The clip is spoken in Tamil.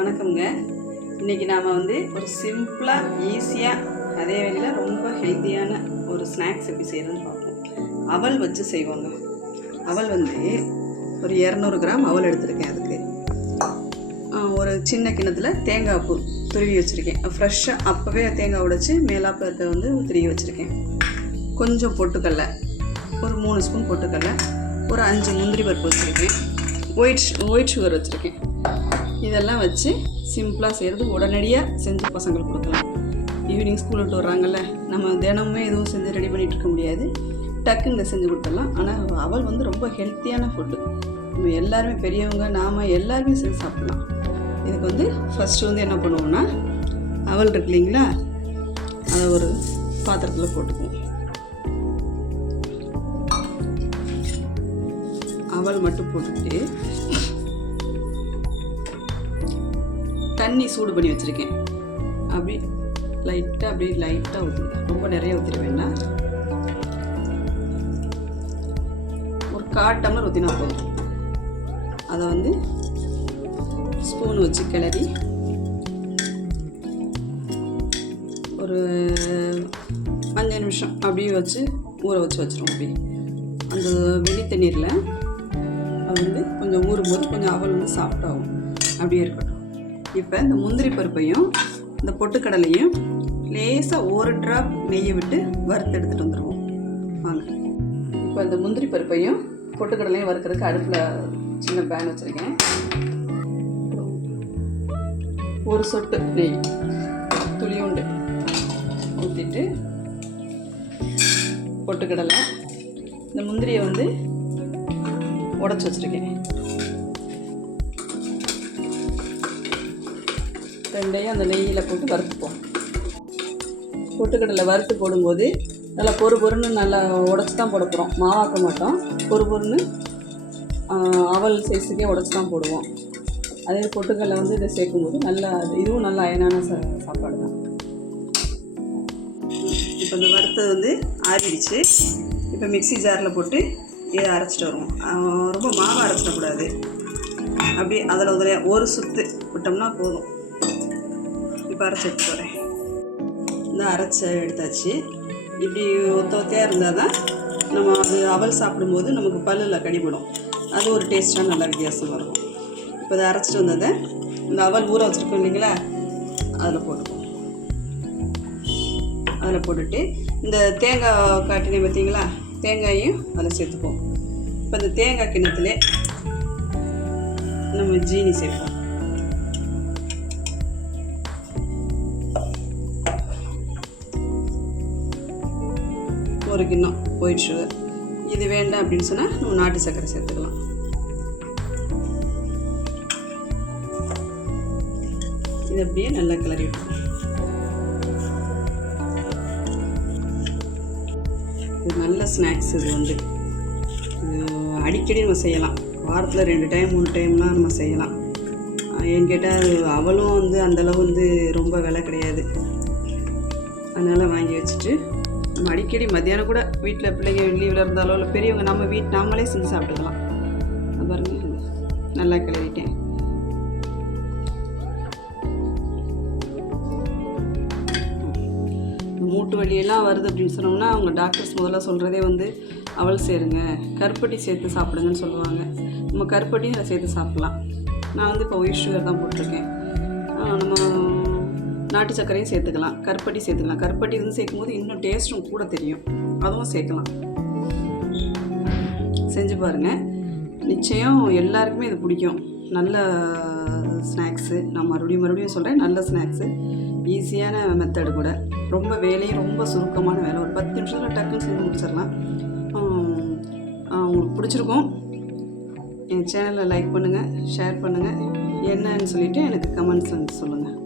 வணக்கம்ங்க. இன்றைக்கி நாம் வந்து ஒரு சிம்பிளாக ஈஸியாக அதே வேளையில் ரொம்ப ஹெல்த்தியான ஒரு ஸ்நாக்ஸ் எப்படி செய்கிறதுன்னு பார்ப்போம். அவல் வச்சு செய்வோங்க. அவல் வந்து ஒரு இரநூறு கிராம் அவல் எடுத்திருக்கேன் அதுக்கு. ஒரு சின்ன கிண்ணத்தில் தேங்காய் பூ துருவி வச்சுருக்கேன். ஃப்ரெஷ்ஷாக அப்போவே தேங்காய் உடைச்சி மேலாப்பத்தை வந்து துருவி வச்சுருக்கேன். கொஞ்சம் பொட்டுக்கடலை ஒரு மூணு ஸ்பூன் பொட்டுக்கடலை ஒரு அஞ்சு முந்திரி பருப்பு வச்சுருக்கேன். ஒயிட் ஒயிட் சுகர் வச்சுருக்கேன். இதெல்லாம் வச்சு சிம்பிளாக செய்கிறது உடனடியாக செஞ்சு பசங்களுக்கு கொடுக்கலாம். ஈவினிங் ஸ்கூல் விட்டு வர்றாங்கல்ல நம்ம தினமுமே எதுவும் செஞ்சு ரெடி பண்ணிகிட்டு இருக்க முடியாது. டக்குன்னு இதை செஞ்சு கொடுத்துடலாம். ஆனால் அவல் வந்து ரொம்ப ஹெல்த்தியான ஃபுட்டு நம்ம எல்லாருமே பெரியவங்க நாம் எல்லாருமே செஞ்சு சாப்பிட்லாம். இதுக்கு வந்து ஃபஸ்ட்டு வந்து என்ன பண்ணுவோம்னா அவல் இருக்கு இல்லைங்களா அதை ஒரு பாத்திரத்தில் போட்டுக்குவோம். அவல் மட்டும் போட்டுக்கிட்டு தண்ணி சூடு பண்ணி வச்சுருக்கேன். அப்படி லைட்டாக அப்படியே லைட்டாக ஊற்றுங்க ரொம்ப நிறைய ஊற்றிட வேண்டாம். ஒரு கால் டம்ளர் ஊற்றினா போதும். அதை வந்து ஸ்பூன் வச்சு கிளறி ஒரு அஞ்சு நிமிஷம் அப்படியே வச்சு ஊற வச்சு வச்சிருவோம் அப்படியே அந்த வெளி தண்ணீரில் அது வந்து கொஞ்சம் ஊறும்போது கொஞ்சம் அவல் வந்து சாஃப்டாகும் அப்படியே இருக்கட்டும். இப்போ இந்த முந்திரி பருப்பையும் இந்த பொட்டுக்கடலையும் லேசாக ஒரு ட்ராப் நெய்யை விட்டு வறுத்து எடுத்துகிட்டு வந்துடுவோம் வாங்க. இப்போ இந்த முந்திரி பருப்பையும் பொட்டுக்கடலையும் வறுக்கிறதுக்கு அடுப்பில் சின்ன பேன் வச்சுருக்கேன். ஒரு சொட்டு நெய் துளியுண்டு ஊற்றிட்டு பொட்டுக்கடலை இந்த முந்திரியை வந்து உடச்சி வச்சுருக்கேன். ரெண்டையும் அந்த நெய்யில் போட்டு வறுத்துப்போம். பொட்டுக்கடலை வறுத்து போடும்போது நல்லா பொறு பொறுன்னு நல்லா உடச்சி தான் போட போகிறோம் மாவாக்க மாட்டோம். பொறு பொறுன்னு அவல் சைஸுக்கே உடச்சி தான் போடுவோம். அதே பொட்டுக்கடலை வந்து இதை சேர்க்கும்போது நல்லா இதுவும் நல்ல அயனான சா சாப்பாடு தான். இப்போ இந்த வறுத்தது வந்து ஆறிடுச்சு. இப்போ மிக்ஸி ஜாரில் போட்டு இதை அரைச்சிட்டு வருவோம். ரொம்ப மாவை அரைச்சிடக்கூடாது. அப்படியே அதில் உதலையாக ஒரு சுத்து விட்டோம்னா போதும். இப்போ அரைச்சி எடுத்து வரேன் இந்த அரைச்ச எடுத்தாச்சு. இப்படி ஒத்த ஒத்தையாக இருந்தால் தான் நம்ம அது அவல் சாப்பிடும்போது நமக்கு பல்லில் கடிபடும் அது ஒரு டேஸ்ட்டாக நல்லா வித்தியாசம் வரும் இப்போ இதை அரைச்சிட்டு வந்ததை இந்த அவல் ஊற வச்சுருக்கோம் இல்லைங்களா? அதில் போட்டுப்போம். அதில் போட்டுட்டு இந்த தேங்காய் காட்டினேன் பார்த்தீங்களா தேங்காயும் அதில் சேர்த்துப்போம். இப்போ இந்த தேங்காய் கிண்ணத்துல நம்ம ஜீனி சேர்ப்போம். ஒரு கிண்ணம் ஒயிட் சுகர் இது வேண்டாம் அப்படின்னு சொன்னால் நம்ம நாட்டு சர்க்கரை சேர்த்துக்கலாம். இது அப்படியே நல்லா கிளறி விட்டுருவோம் இது நல்ல ஸ்நாக்ஸ் இது வந்து. அடிக்கடி நம்ம செய்யலாம். வாரத்தில் ரெண்டு டைம் மூணு டைம்லாம் நம்ம செய்யலாம். ஆஹ் ஏன்னு கேட்டால் அவளும் வந்து அந்தளவு வந்து ரொம்ப விலை கிடையாது. அதனால் வாங்கி வச்சுட்டு நம்ம அடிக்கடி மத்தியானம் கூட வீட்டில் பிள்ளைங்க லீவில் இருந்தாலோ இல்லை பெரியவங்க நம்ம வீட் நாமளே செஞ்சு சாப்பிட்டுக்கலாம். அது பாருங்க நல்லா கிளறிட்டேன். மூட்டு வலியெல்லாம் வருது அப்படின்னு சொன்னோம்னா அவங்க டாக்டர்ஸ் முதல்ல சொல்கிறதே வந்து அவள் சேருங்க கருப்பட்டி சேர்த்து சாப்பிடுங்கன்னு சொல்லுவாங்க. நம்ம கருப்பட்டியும் அதை சேர்த்து சாப்பிட்லாம். நான் வந்து இப்போ ஒயிட் சுகர் தான் போட்டிருக்கேன். நம்ம நாட்டு சர்க்கரையும் சேர்த்துக்கலாம். கருப்பட்டி சேர்த்துக்கலாம். கருப்பட்டி வந்து சேர்க்கும்போது இன்னும் டேஸ்ட்டும் கூட தெரியும். அதுவும் சேர்க்கலாம். செஞ்சு பாருங்கள் நிச்சயம் எல்லாருக்குமே இது பிடிக்கும். நல்ல ஸ்நாக்ஸு நான் மறுபடியும் மறுபடியும் சொல்கிறேன் நல்ல ஸ்நாக்ஸு ஈஸியான மெத்தடு கூட. ரொம்ப வேலையும் ரொம்ப சுருக்கமான வேலை. ஒரு பத்து நிமிஷத்தில் டக்குன்னு செஞ்சு முடிச்சிடலாம். உங்களுக்கு பிடிச்சிருக்கும். என் சேனலை லைக் பண்ணுங்கள் ஷேர் பண்ணுங்கள் என்னன்னு சொல்லிவிட்டு எனக்கு கமெண்ட்ஸ் வந்து சொல்லுங்கள்